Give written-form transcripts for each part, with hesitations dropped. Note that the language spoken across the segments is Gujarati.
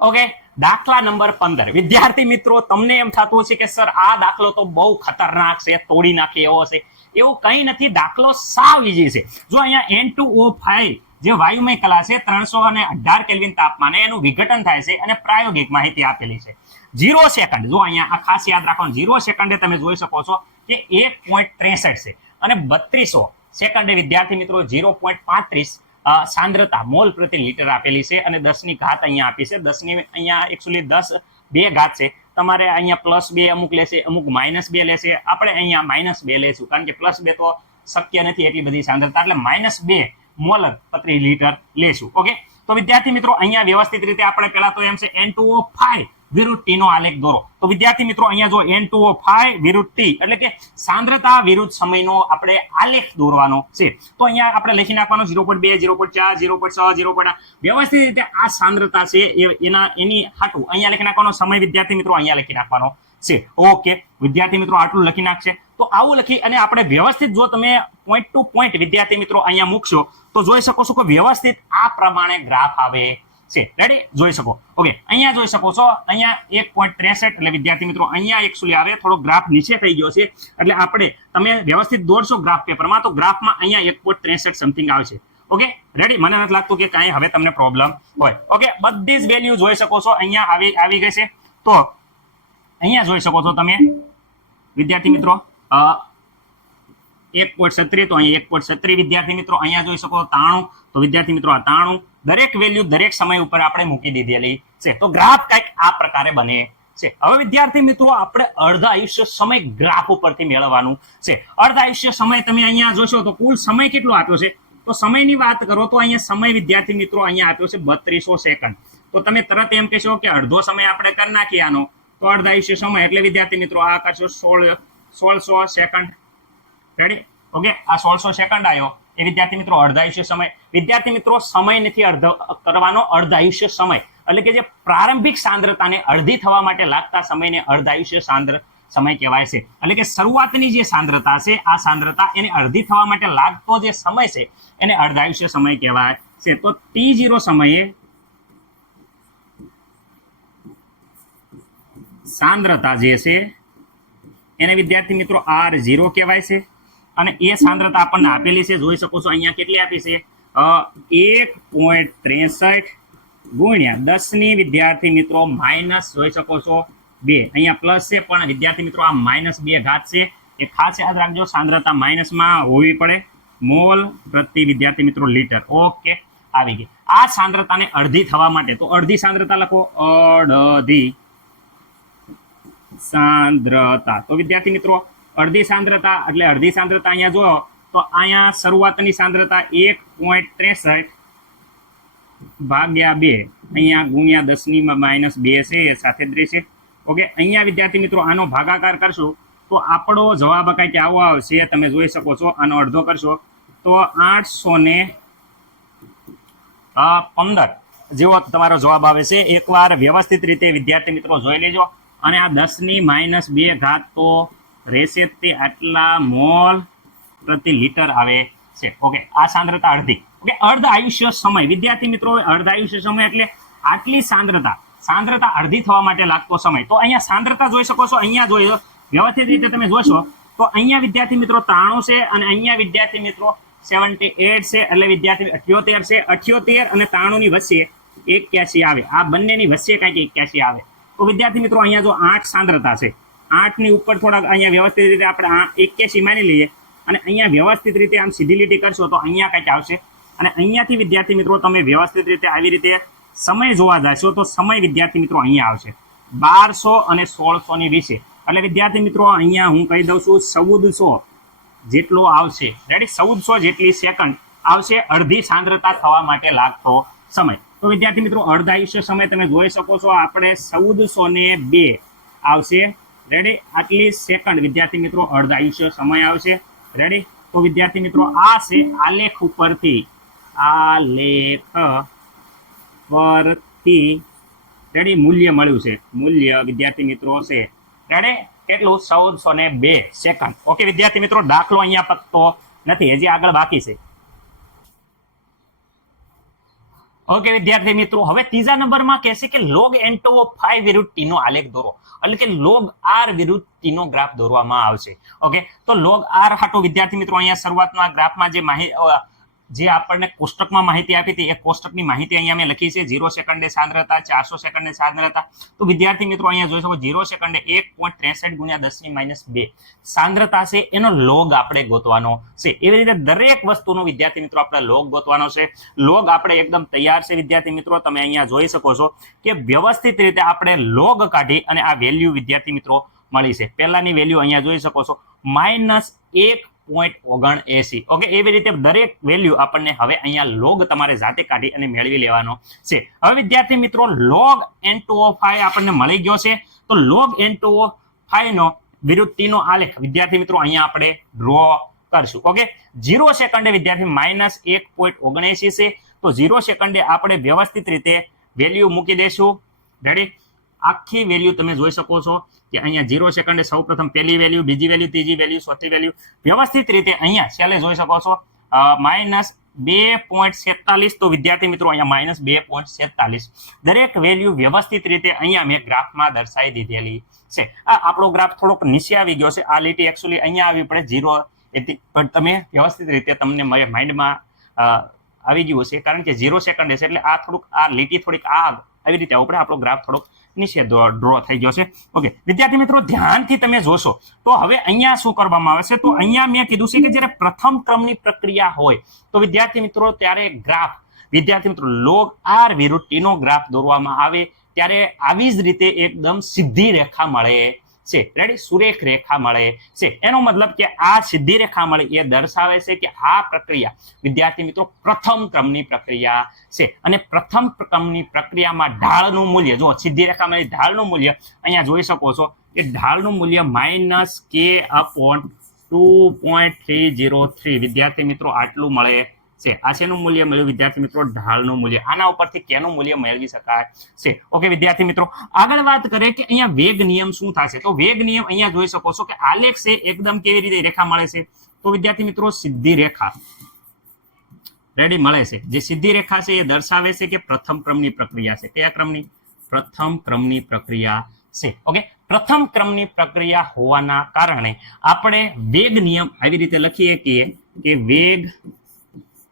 ઓકે, દાખલા નંબર 15 વિદ્યાર્થી મિત્રો તમને એમ થતું છે કે સર આ દાખલો તો બહુ ખતરનાક છે, તોડી નાખે એવો છે. એવું કંઈ નથી, દાખલો સાવ ઈઝી છે. જો અહીંયા N2O5 જે વાયુમય કલા છે 318 કેલ્વિન તાપમાને એનું વિઘટન થાય છે અને પ્રાયોગિક માહિતી આપેલી છે. 0 સેકન્ડ, જો અહીંયા આ ખાસ યાદ રાખવાનું, 0 સેકન્ડે તમે જોઈ શકો છો કે 1.63 છે અને 3200 સેકન્ડે વિદ્યાર્થી મિત્રો 0.35 સાંદ્રતા મોલ પ્રતિ લીટર આપેલી છે અને 10 ની ઘાત અહીંયા આપી છે. 10 ની અહીંયા એકચ્યુઅલી 10 બે ઘાત છે. તમારે અહીંયા +2 અમુક લેશે, અમુક -2 લેશે. આપણે અહીંયા -2 લેશું કારણ કે +2 તો શક્ય નથી એટલી બધી સાંદ્રતા, એટલે -2 મોલ પ્રતિ લીટર લેશું. ઓકે, તો વિદ્યાર્થી મિત્રો અહીંયા વ્યવસ્થિત રીતે આપણે પહેલા તો એમ છે N2O5 વિરુદ્ધ T નો આલેખ દોરો. તો વિદ્યાર્થી મિત્રો અહીંયા જો N2O5 વિરુદ્ધ T એટલે કે સાંદ્રતા વિરુદ્ધ સમયનો આપણે આલેખ દોરવાનો છે. તો અહીંયા આપણે લખી નાખવાનો 0.2 0.4 0.6 0. વ્યવસ્થિત રીતે આ સાંદ્રતા છે એની હાટું અહીંયા લખી નાખવાનો સમય વિદ્યાર્થી મિત્રો અહીંયા લખી નાખવાનો છે. ઓકે વિદ્યાર્થી મિત્રો આટલું લખી નાખશે. તો આવું લખી અને આપણે વ્યવસ્થિત જો તમે પોઈન્ટ ટુ પોઈન્ટ વિદ્યાર્થી મિત્રો અહીંયા મૂકશો તો જોઈ શકો છો કે વ્યવસ્થિત આ પ્રમાણે ગ્રાફ આવે છે. રેડી, જોઈ શકો. ઓકે, અહીંયા જોઈ શકો છો અહીંયા 1.63 એટલે વિદ્યાર્થી મિત્રો અહીંયા એકચ્યુઅલી આવે થોડો ગ્રાફ નીચે થઈ ગયો છે એટલે આપણે તમે વ્યવસ્થિત દોરશો ગ્રાફ પેપરમાં તો ગ્રાફમાં અહીંયા 1.63 સમથિંગ આવશે. ઓકે રેડી, મને નથી લાગતું કે કાંઈ હવે તમને પ્રોબ્લેમ હોય. ઓકે, બધી જ વેલ્યુ જોઈ શકો છો અહીંયા આવી ગઈ છે. તો અહીંયા જોઈ શકો છો તમે વિદ્યાર્થી મિત્રો 1.36 તો અહીંયા 1.36 વિદ્યાર્થી મિત્રો અહીંયા જોઈ શકો 93 તો વિદ્યાર્થી મિત્રો આ 93 દરેક વેલ્યુ દરેક સમય ઉપર આપણે મૂકી દીધેલી છે. તો ગ્રાફ કંઈક આ પ્રકારે બને છે. હવે વિદ્યાર્થી મિત્રો આપણે અર્ધ આયુષ્ય સમય ગ્રાફ ઉપરથી મેળવવાનું છે. અર્ધ આયુષ્ય સમય તમે અહીંયા જોશો તો કુલ સમય કેટલો આપ્યો છે. તો સમયની વાત કરો તો અહીંયા સમય વિદ્યાર્થી મિત્રો અહીંયા આપ્યો છે 3200 સેકન્ડ. તો તમે તરત એમ કહેશો કે અડધો સમય આપણે કરી નાખીએ આનો, તો અર્ધ આયુષ્ય સમય એટલે વિદ્યાર્થી મિત્રો આ કરશો 1600 સેકન્ડ. રેડી, ઓકે, આ 1600 સેકન્ડ આવ્યો એ વિદ્યાર્થી મિત્રો અર્ધ આયુષ્ય સમય. વિદ્યાર્થી મિત્રો સમય નથી કરવાનો, અર્ધ આયુષ્ય સમય એટલે કે જે પ્રારંભિક સાંદ્રતાને અડધી થવા માટે લાગતા સમયને અર્ધ આયુષ્ય સમય કહેવાય છે. એટલે કે શરૂઆતની જે સાંદ્રતા છે આ સાંદ્રતા એને અડધી થવા માટે લાગતો જે સમય છે એને અર્ધ આયુષ્ય સમય કહેવાય છે. તો T0 સમયે સાંદ્રતા જે છે એને વિદ્યાર્થી મિત્રો R0 કહેવાય છે અને એ સાંદ્રતા આપણને આપેલી છે. જોઈ શકો છો અહીંયા કેટલી આપી છે 1.63 ગુણ્યા 10 ની વિદ્યાર્થી મિત્રો માઇનસ જોઈ શકો છો 2. અહીંયા પ્લસ છે પણ વિદ્યાર્થી મિત્રો આ -2 ઘાત છે. એ ખાસ યાદ રાખજો, સાંદ્રતા માઇનસમાં હોવી પડે. મોલ પ્રતિ વિદ્યાર્થી મિત્રો લીટર. ઓકે, આવી ગઈ. આ સાંદ્રતાને અડધી થવા માટે તો અડધી સાંદ્રતા લખો, અડધી સાંદ્રતા. તો વિદ્યાર્થી મિત્રો અડધી સાંદ્રતા એટલે અડધી સાંદ્રતા અહીંયા જો તો અહીંયા શરૂઆતની સાંદ્રતા 1.63 ભાગ્યા 2 અહીંયા ગુણ્યા 10 ની -2 છે એ સાથે જ રહેશે. ઓકે, અહીંયા વિદ્યાર્થી મિત્રો આનો ભાગાકાર કરશો તો આપણો જવાબ કંઈક આવો આવશે. તમે જોઈ શકો છો આનો અડધો કરશો તો 815 જેવો તમારો જવાબ આવે છે. એકવાર વ્યવસ્થિત રીતે વિદ્યાર્થી મિત્રો જોઈ લેજો. અને આ 10 ની -2 ઘાત તો રહેશે તે આટલા મોલ પ્રતિ લીટર આવે છે. ઓકે, આ સાંદ્રતા અડધી. ઓકે, અર્ધ આયુષ્ય સમય વિદ્યાર્થી મિત્રો અર્ધ આયુષ્ય સમય એટલે આટલી સાંદ્રતા અડધી થવા માટે લાગતો સમય. તો અહીંયા સાંદ્રતા જોઈ શકો છો, અહીંયા જોઈ વ્યવસ્થિત રીતે તમે જોશો તો અહીંયા વિદ્યાર્થી મિત્રો 93 છે અને અહીંયા વિદ્યાર્થી મિત્રો 78 છે એટલે વિદ્યાર્થી 78 છે. 78 અને 93 ની વચ્ચે 81 આવે. આ બંનેની વચ્ચે કંઈક 81 આવે. તો વિદ્યાર્થી મિત્રો અહીંયા જો 8 સાંદ્રતા છે, 8 ની ઉપર થોડાક અહીંયા વ્યવસ્થિત રીતે આપણે 81 માની લઈએ અને અહીંયા વ્યવસ્થિત રીતે આમ સીધી લીટી કરશો તો અહીંયા કંઈક આવશે. અને અહીંયાથી વિદ્યાર્થી મિત્રો તમે વ્યવસ્થિત રીતે આવી રીતે સમય જોવા જશો તો સમય વિદ્યાર્થી મિત્રો અહીંયા આવશે 1200 અને 1600 ની વિશે. એટલે વિદ્યાર્થી મિત્રો અહીંયા હું કહી દઉં છું 1400 જેટલો આવશે. રેડી, 1400 જેટલી સેકન્ડ આવશે અડધી સાંદ્રતા થવા માટે લાગતો સમય. તો વિદ્યાર્થી મિત્રો અર્ધ આયુષ્ય સમય તમે જોઈ શકો છો આપણે 1402 આવશે. રેડી, આટલી સેકન્ડ વિદ્યાર્થી મિત્રો અર્ધ આયુષ્ય સમય આવશે. રેડી, તો વિદ્યાર્થી મિત્રો આ છે આલેખ પરથી રેડી મૂલ્ય મળ્યું છે. મૂલ્ય વિદ્યાર્થી મિત્રો છે રેડી કેટલું 1402 સેકન્ડ. ઓકે વિદ્યાર્થી મિત્રો દાખલો અહીંયા પતતો નથી, હજી આગળ બાકી છે. ઓકે વિદ્યાર્થી મિત્રો, હવે ત્રીજા નંબરમાં કહેશે કે log N2O5 વિરુદ્ધ T નો આલેખ દોરો, એટલે કે log R વિરુદ્ધ T નો ગ્રાફ દોરવામાં આવશે. ઓકે, તો log R હાટો વિદ્યાર્થી મિત્રો અહીંયા શરૂઆતના ગ્રાફમાં જે આપણને કોષ્ટકમાં માહિતી આપી હતી એ કોષ્ટકની માહિતી અહીંયા મેં લખી છે. 0 સેકન્ડે સાંદ્રતા, 400 સેકન્ડે સાંદ્રતા. તો વિદ્યાર્થી મિત્રો અહીંયા જોઈ શકો 0 સેકન્ડે 1.63 ગુણ્યા 10⁻2 સાંદ્રતા છે, એનો લોગ આપણે ગોતવાનો છે. એવી રીતે દરેક વસ્તુનો વિદ્યાર્થી મિત્રો આપણે લોગ ગોતવાનો છે. લોગ આપણે એકદમ તૈયાર છે વિદ્યાર્થી મિત્રો. તમે અહીંયા જોઈ શકો છો કે વ્યવસ્થિત રીતે આપણે લોગ કાઢી અને આ વેલ્યુ વિદ્યાર્થી મિત્રો મળી છે. પહેલાની વેલ્યુ અહીંયા જોઈ શકો છો -1.79. ઓકે, એવી રીતે દરેક વેલ્યુ આપણને હવે અહીંયા લોગ તમારે જાતે કાઢી અને મેળવી લેવાનો છે. હવે વિદ્યાર્થી મિત્રો log N2O5 આપણને મળી ગયો છે. તો log N2O5 નો વિરુદ્ધ T નો આલેખ વિદ્યાર્થી મિત્રો અહીંયા આપણે ડ્રો કરશું. ઓકે, 0 સેકન્ડે વિદ્યાર્થી -1.79 છે. તો 0 સેકન્ડે આપણે વ્યવસ્થિત રીતે વેલ્યુ મૂકી દેશું. રેડી, આખી વેલ્યુ તમે જોઈ શકો છો કે અહીંયા 0 સેકન્ડે સૌપ્રથમ પહેલી વેલ્યુ, બીજી વેલ્યુ, ત્રીજી વેલ્યુ, ચોથી વેલ્યુ વ્યવસ્થિત રીતે અહીંયા છેલ્લે જોઈ શકો છો -2.47. તો વિદ્યાર્થી મિત્રો અહીંયા -2.47 દરેક વેલ્યુ વ્યવસ્થિત રીતે અહીંયા મેં ગ્રાફમાં દર્શાવી દીધેલી છે. આ આપણો ગ્રાફ થોડોક નીચે આવી ગયો છે. આ લીટી એકચ્યુઅલી અહીંયા આવી પડે 0, પણ તમે વ્યવસ્થિત રીતે તમને માઇન્ડમાં આવી ગયું હશે, કારણ કે 0 સેકન્ડ છે એટલે આ થોડુંક આ લીટી થોડીક આવી રીતે આવવું પડે. આપણો ગ્રાફ થોડોક નીચે ડ્રો થઈ ગયો છે. ઓકે વિદ્યાર્થી મિત્રો, ધ્યાનથી તમે જોશો તો હવે અહીંયા શું કરવામાં આવે છે, તો અહીંયા મેં કીધું છે કે જ્યારે પ્રથમ ક્રમની પ્રક્રિયા હોય તો વિદ્યાર્થી મિત્રો ત્યારે ગ્રાફ વિદ્યાર્થી મિત્રો log R વિરુદ્ધ T નો ગ્રાફ દોરવામાં આવે ત્યારે આવી જ રીતે એકદમ સીધી રેખા મળે છે. રેડી, સુરેખ રેખા મળે છે. એનો મતલબ કે આ સીધી રેખા મળે એ દર્શાવે છે કે આ પ્રક્રિયા વિદ્યાર્થી મિત્રો પ્રથમ ક્રમની પ્રક્રિયા છે. અને પ્રથમ ક્રમની પ્રક્રિયામાં ઢાળનું મૂલ્ય, જો સીધી રેખામાં ઢાળનું મૂલ્ય અહીંયા જોઈ શકો છો કે ઢાળનું મૂલ્ય -K/2.303 વિદ્યાર્થી મિત્રો આટલું મળે છે. આ શેનું મૂલ્ય મળ્યું વિદ્યાર્થી મિત્રો? ઢાળનું મૂલ્ય. આના ઉપરથી કેનું મૂલ્ય મેળવી શકાય છે? ઓકે વિદ્યાર્થી મિત્રો, આગળ વાત કરીએ કે અહીંયા વેગ નિયમ શું થશે. તો વેગ નિયમ અહીંયા જોઈ શકો છો કે આલેખ છે એકદમ કેવી રીતે રેખા મળે છે. તો વિદ્યાર્થી મિત્રો સીધી રેખા રેડી મળે છે. જે સીધી રેખા છે એ દર્શાવે છે કે પ્રથમ ક્રમની પ્રક્રિયા છે. કયા ક્રમની? પ્રથમ ક્રમની પ્રક્રિયા છે. ઓકે, પ્રથમ ક્રમની પ્રક્રિયા હોવાના કારણે આપણે વેગ નિયમ આવી રીતે લખીએ કે વેગ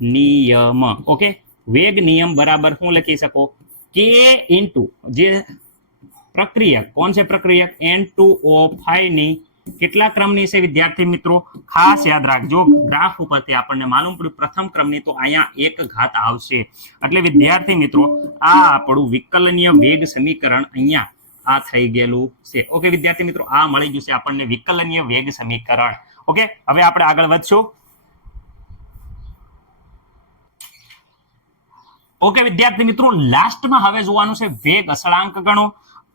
નિયમ. ઓકે, વેગ નિયમ બરાબર શું લખી શકો? K ઇન્ટુ જે પ્રક્રિયા, કોણ છે પ્રક્રિયા? N2O5 ની કેટલા ક્રમની છે વિદ્યાર્થી મિત્રો? ખાસ યાદ રાખજો, ગ્રાફ ઉપરથી આપણને માલુમ પડ્યું પ્રથમ ક્રમની, તો અહીંયા 1 ઘાત આવશે. એટલે વિદ્યાર્થી મિત્રો આ આપણું વિકલનીય વેગ સમીકરણ અહીંયા આ થઈ ગયેલું છે. ઓકે વિદ્યાર્થી મિત્રો, આ મળી ગયું છે આપણને વિકલનીય વેગ સમીકરણ. ઓકે, હવે આપણે આગળ વધશું. ઓકે વિદ્યાર્થી મિત્રો, લાસ્ટમાં હવે જોવાનું છે વેગ અચળાંક ગણો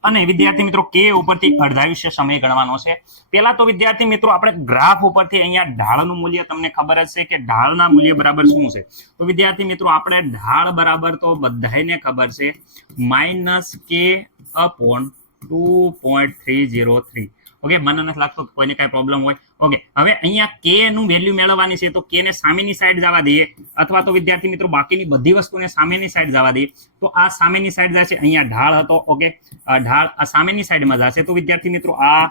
અને વિદ્યાર્થી મિત્રો K ઉપરથી અર્ધાયુષ્ય સમય ગણવાનો છે. પહેલા તો વિદ્યાર્થી મિત્રો આપણે ગ્રાફ ઉપરથી અહીંયા ઢાળનું મૂલ્ય તમને ખબર જ છે કે ઢાળના મૂલ્ય બરાબર શું છે. તો વિદ્યાર્થી મિત્રો આપણે ઢાળ બરાબર તો બધાને ખબર છે -K/2.303. ઓકે, મને નથી લાગતું કોઈને કાંઈ પ્રોબ્લેમ હોય. ઓકે, હવે અહીંયા K નું વેલ્યુ મેળવવાની છે તો K ને સામેની સાઈડ જવા દઈએ, અથવા તો વિદ્યાર્થી મિત્રો બાકીની બધી વસ્તુને સામેની સાઈડ જવા દઈએ. તો આ સામેની સાઈડ જશે, અહીંયા ઢાળ હતો. ઓકે, ઢાળ આ સામેની સાઈડમાં જશે. તો વિદ્યાર્થી મિત્રો આ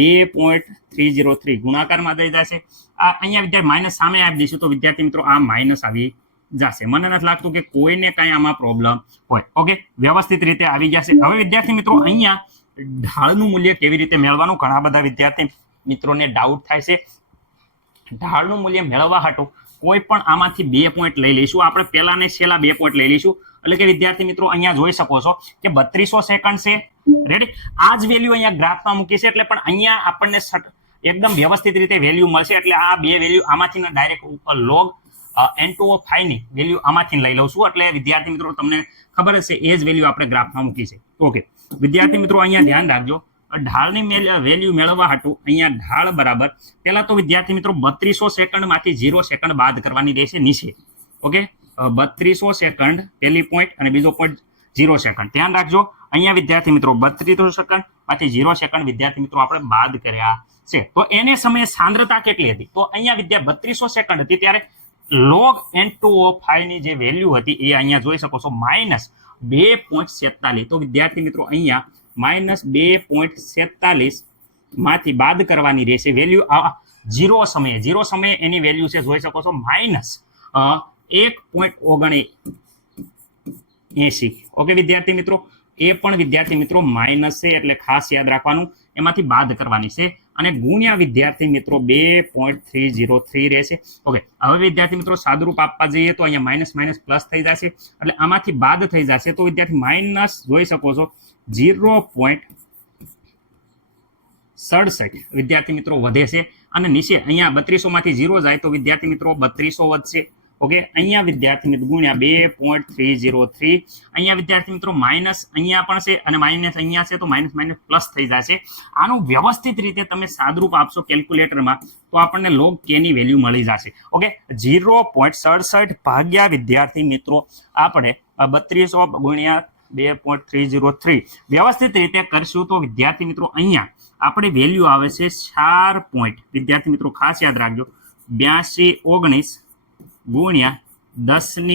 2.303 ગુણાકારમાં જઈ જશે. આ અહીંયા વિદ્યાર્થી માઇનસ સામે આપી દઈશું તો વિદ્યાર્થી મિત્રો આ માઇનસ આવી જશે. મને નથી લાગતું કે કોઈને કાંઈ આમાં પ્રોબ્લેમ હોય. ઓકે, વ્યવસ્થિત રીતે આવી જશે. હવે વિદ્યાર્થી મિત્રો અહીંયા ઢાળનું મૂલ્ય કેવી રીતે મેળવવાનું, ઘણા બધા વિદ્યાર્થી મિત્રોને ડાઉટ થાય છે. ઢાળનું મૂલ્ય મેળવવા હાટું કોઈ પણ આમાંથી 2 પોઈન્ટ લઈ લઈશું. આપણે પહેલા ને છેલ્લા 2 પોઈન્ટ લઈ લઈશું. એટલે કે વિદ્યાર્થી મિત્રો અહીંયા જોઈ શકો છો કે 3200 સેકન્ડ છે. રેડી, આ જ વેલ્યુ અહીંયા ગ્રાફમાં મૂકી છે. એટલે પણ અહીંયા આપણને એકદમ વ્યવસ્થિત રીતે વેલ્યુ મળશે. એટલે આ 2 વેલ્યુ આમાંથી ડાયરેક્ટ log N2O5 ની વેલ્યુ આમાંથી લઈ લઉં છું. એટલે વિદ્યાર્થી મિત્રો તમને ખબર હશે એ જ વેલ્યુ આપણે ગ્રાફમાં મૂકી છે. ઓકે વિદ્યાર્થી મિત્રો અહીંયા ધ્યાન રાખજો, ઢાળની વેલ્યુ મેળવવા હાટું અહીંયા ઢાળ બરાબર પહેલા તો વિદ્યાર્થી મિત્રો 3200 સેકન્ડમાંથી 0 સેકન્ડ બાદ કરવાની રહેશે નીચે. ઓકે, 3200 સેકન્ડ પહેલી પોઈન્ટ અને બીજો પોઈન્ટ 0 સેકન્ડ. ધ્યાન રાખજો અહીંયા વિદ્યાર્થી મિત્રો 3200 સેકન્ડમાંથી 0 સેકન્ડ વિદ્યાર્થી મિત્રો આપણે બાદ કર્યા છે. તો એને સમયે સાંદ્રતા કેટલી હતી? તો અહીંયા 3200 સેકન્ડ હતી ત્યારે log N2O5 ની જે વેલ્યુ હતી એ અહીંયા જોઈ શકો છો -2.47. તો વિદ્યાર્થી મિત્રો અહીંયા -2.47 માંથી બાદ કરવાની રહેશે વેલ્યુ. ઝીરો સમયે એની વેલ્યુ છે જોઈ શકો છો -1.79. ઓકે વિદ્યાર્થી મિત્રો, એ પણ વિદ્યાર્થી મિત્રો માઇનસ છે એટલે ખાસ યાદ રાખવાનું, એમાંથી બાદ કરવાની છે અને ગુણ્યા વિદ્યાર્થી મિત્રો 2.303 રહેશે. ઓકે, હવે વિદ્યાર્થી મિત્રો સાદુરૂપ આપવા જઈએ તો અહીંયા માઇનસ માઇનસ પ્લસ થઈ જશે એટલે આમાંથી બાદ થઈ જશે તો વિદ્યાર્થી માઇનસ જોઈ શકો છો 0.67 વિદ્યાર્થી મિત્રો વધે છે અને નીચે અહીંયા 3200 માંથી 0 જાય તો વિદ્યાર્થી મિત્રો 3200 વધશે. ઓકે, અહીંયા વિદ્યાર્થી મિત્રો ગુણ્યા 2.303, અહીંયા વિદ્યાર્થી મિત્રો માઇનસ અહીંયા પણ છે અને માઇનસ અહીંયા છે તો માઇનસ માઇનસ પ્લસ થઈ જશે. આનું વ્યવસ્થિત રીતે તમે સાદરૂપ આપશો કેલ્ક્યુલેટરમાં તો આપણને log k ની વેલ્યુ મળી જશે. ઓકે, 0.67 ભાગ્યા વિદ્યાર્થી મિત્રો આપણે 3200 ગુણ્યા 2.303 વ્યવસ્થિત રીતે કરશું તો વિદ્યાર્થી મિત્રો અહીંયા આપણે વેલ્યુ આવે છે 4. વિદ્યાર્થી મિત્રો ખાસ યાદ રાખજો 8219 ગુણ્યા 10⁻⁴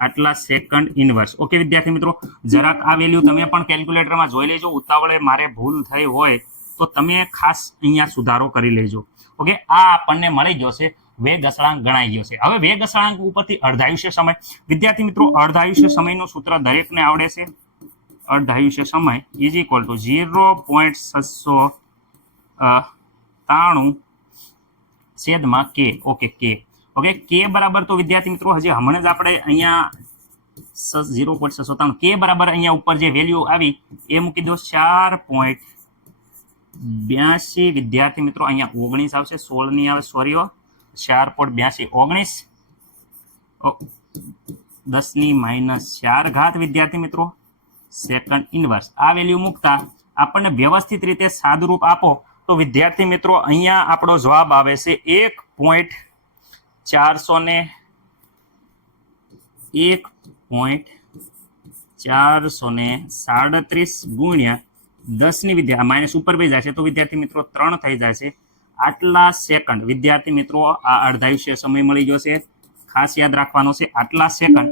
આટલા સેકન્ડ ઇનવર્સ. ઓકે વિદ્યાર્થી મિત્રો, જરાક આ વેલ્યુ તમે પણ કેલ્ક્યુલેટરમાં જોઈ લેજો. ઉતાવળે મારે ભૂલ થઈ હોય તો તમે ખાસ અહીંયા સુધારો કરી લેજો. ઓકે, આ આપણને મળી જશે વેગ અસળાંક ગણાઈ ગયો છે. હવે વેગ અસળાંક ઉપરથી અર્ધાયુષ્ય સમય. વિદ્યાર્થી મિત્રો અર્ધાયુષ્ય સમયનું સૂત્ર દરેકને આવડે છે. અર્ધાયુષ્ય સમય ઇઝ ઇક્વલ ટુ 0.693 છેદમાં k. ઓકે, k બરાબર તો વિદ્યાર્થી મિત્રો હજી હમણાં જ આપણે અહીંયા 0.693 k બરાબર અહીંયા ઉપર જે વેલ્યુ આવી એ મૂકી દો 4.82 વિદ્યાર્થી મિત્રો અહીંયા 19 આવશે, 16 ની આવે, સોરી 4.82 19 10⁻⁴ વિદ્યાર્થી મિત્રો સેકન્ડ ઇનવર્સ. આ વેલ્યુ મૂકતા આપણને વ્યવસ્થિત રીતે સાદુરૂપ આપો તો વિદ્યાર્થી મિત્રો અહીંયા આપણો જવાબ આવે છે 1.437 ગુણ્યા 10 ની વિદ્યા માઇનસ ઉપર બે જાય છે તો વિદ્યાર્થી મિત્રો 3 થઈ જાય છે આટલા સેકન્ડ. વિદ્યાર્થી મિત્રો આ અર્ધાયુષ્ય સમય મળી ગયો છે, ખાસ યાદ રાખવાનો છે આટલા સેકન્ડ.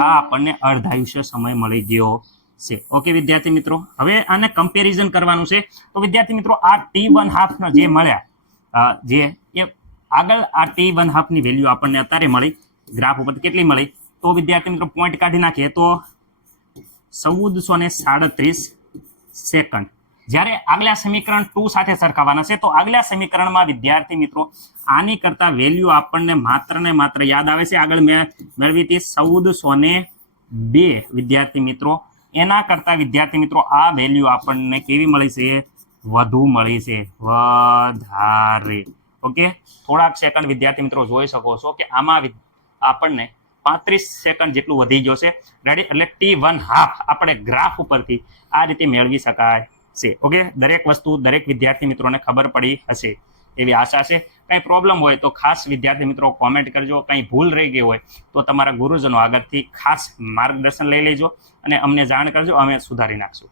આ આપણને અર્ધાયુષ્ય સમય મળી ગયો છે. ઓકે વિદ્યાર્થી મિત્રો, હવે આને કમ્પેરિઝન કરવાનું છે તો વિદ્યાર્થી મિત્રો આ T1/2 નો જે મળ્યા જે એ આગળ આ T1/2 ની વેલ્યુ આપણને અત્યારે મળી ગ્રાફ ઉપર કેટલી મળી તો વિદ્યાર્થી મિત્રો પોઈન્ટ કાઢી નાખીએ તો 1437 સેકન્ડ. જ્યારે આગલા સમીકરણ 2 સાથે સરખાવવાના છે તો આગલા સમીકરણમાં વિદ્યાર્થી મિત્રો આની કરતા વેલ્યુ આપણને માત્ર ને માત્ર યાદ આવે છે આગળ મેં મેળવી હતી 1402 વિદ્યાર્થી મિત્રો. એના કરતા વિદ્યાર્થી મિત્રો આ વેલ્યુ આપણને કેવી મળી છે? વધુ મળી છે, વધારે. ઓકે, થોડાક સેકન્ડ વિદ્યાર્થી મિત્રો જોઈ શકો છો કે આમાં આપણને 35 સેકન્ડ જેટલું વધી ગયો છે. રેડી, એટલે T1/2 આપણે ગ્રાફ ઉપરથી આ રીતે મેળવી શકાય છે. ઓકે, દરેક વસ્તુ દરેક વિદ્યાર્થી મિત્રોને ખબર પડી હશે એવી આશા છે. કંઈ પ્રોબ્લેમ હોય તો ખાસ વિદ્યાર્થી મિત્રો કોમેન્ટ કરજો. કંઈ ભૂલ રહી ગઈ હોય તો તમારા ગુરુજનો આગળથી ખાસ માર્ગદર્શન લઈ લેજો અને અમને જાણ કરજો, અમે સુધારી નાખશું.